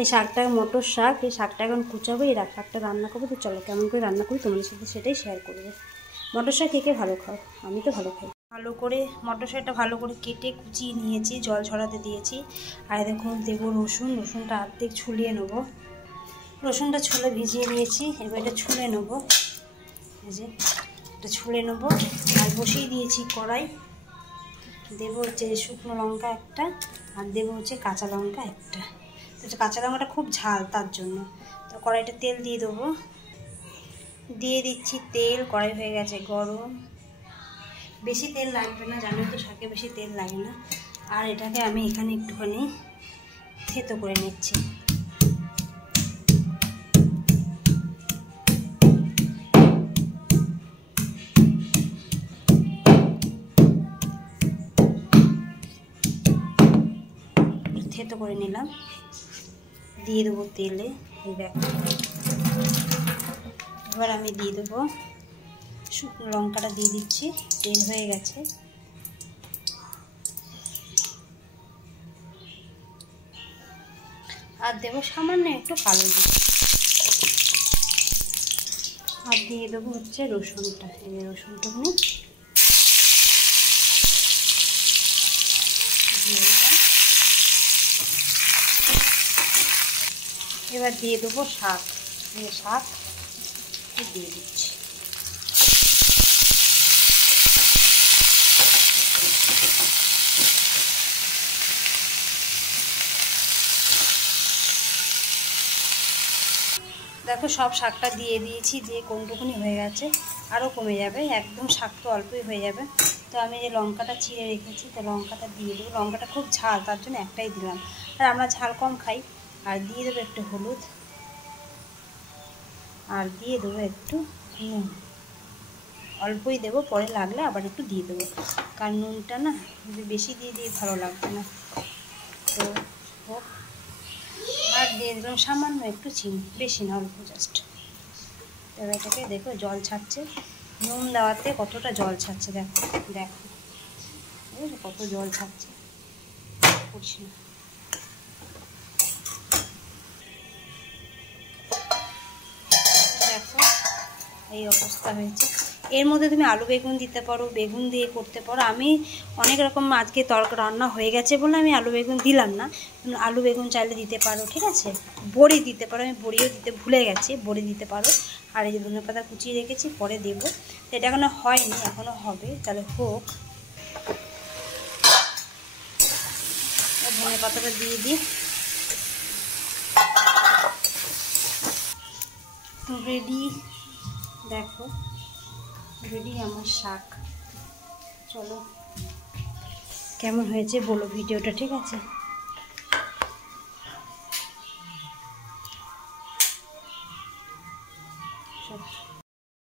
এই শাকটা মটর শাক, এই শাকটা এখন কুচাবো, এই শাকটা রান্না করবো। তো চলো কেমন করে রান্না করি তোমাদের সাথে সেটাই শেয়ার করবো। মটর শাক কে কে ভালো খাও? আমি তো ভালো খাই। ভালো করে মটর শাকটা ভালো করে কেটে কুচিয়ে নিয়েছি, জল ঝরাতে দিয়েছি। আর দেখুন দেবো রসুন, রসুনটা অর্ধেক ছুলিয়ে নেবো। রসুনটা ছুলে ভিজিয়ে নিয়েছি, এবার এটা ছুলে নেবো। এই যে এটা ছুলে নেবো। আর বসিয়ে দিয়েছি কড়াই। দেবো হচ্ছে শুকনো লঙ্কা একটা, আর দেবো হচ্ছে কাঁচা লঙ্কা একটা। তো কাঁচা লঙ্কাটা খুব ঝাল, তার জন্য তো কড়াইটা তেল দিয়ে দেবো। দিয়ে দিচ্ছি তেল, কড়াই হয়ে গেছে গরম। বেশি তেল লাগবে না, জানো তো শাকে বেশি তেল লাগে না। আর এটাকে আমি এখানে একটুখানি থেতো করে নিচ্ছি। থেতো করে নিলাম, দিয়ে দেবো তেলে। এই দেখো এবার আমি দিয়ে দেবো শুকনো লঙ্কাটা, দিয়ে দিচ্ছি। তেল হয়ে গেছে। আর দেবো সামান্য একটু কালো জিরে। আর দিয়ে দেবো হচ্ছে রসুনটা। এই রসুনটা নিয়ে এবার দিয়ে দেবো শাক। এই শাক দিয়ে দিচ্ছি। দেখো সব শাকটা দিয়ে দিয়েছি, দিয়ে কোনটুকুনি হয়ে গেছে, আরও কমে যাবে, একদম শাক তো অল্পই হয়ে যাবে। তো আমি যে লঙ্কাটা চিড়ে রেখেছি, তো লঙ্কাটা দিয়ে দেবো। লঙ্কাটা খুব ঝাল, তার জন্য একটাই দিলাম, আর আমরা ঝাল কম খাই। আর দিয়ে দেবো একটু হলুদ, আর দিয়ে দেবো একটু নুন। অল্পই দেবো, পরে লাগলে আবার একটু দিয়ে দেবো, কারণ নুনটা না বেশি দিয়ে ভালো লাগবে না। তো হোক। আর দিয়ে দিলাম সামান্য একটু চিনি, বেশি না, অল্প জাস্ট। এবার এটাকে দেখো জল ছাড়ছে, নুন দেওয়াতে কতটা জল ছাড়ছে। দেখো দেখো কত জল ছাড়ছে, করছি না। দেখো এই অবস্থা হয়েছে। এর মধ্যে তুমি আলু বেগুন দিতে পারো, বেগুন দিয়ে করতে পারো। আমি অনেক রকম আজকে তরকারি রান্না হয়ে গেছে বলে আমি আলু বেগুন দিলাম না। আলু বেগুন চাইলে দিতে পারো, ঠিক আছে। বড়ি দিতে পারো, আমি বড়িও দিতে ভুলে গেছি, বড়ি দিতে পারো। আর এই যে ধনে পাতা কুচিয়ে রেখেছি, পরে দেবো। এটা এখনো হয়নি, এখনো হবে, তাহলে হোক। ধনে পাতাটা দিয়ে দিই। তো রেডি, দেখো রেডি আমার শাক। চলো কেমন হয়েছে বলো ভিডিওটা, ঠিক আছে।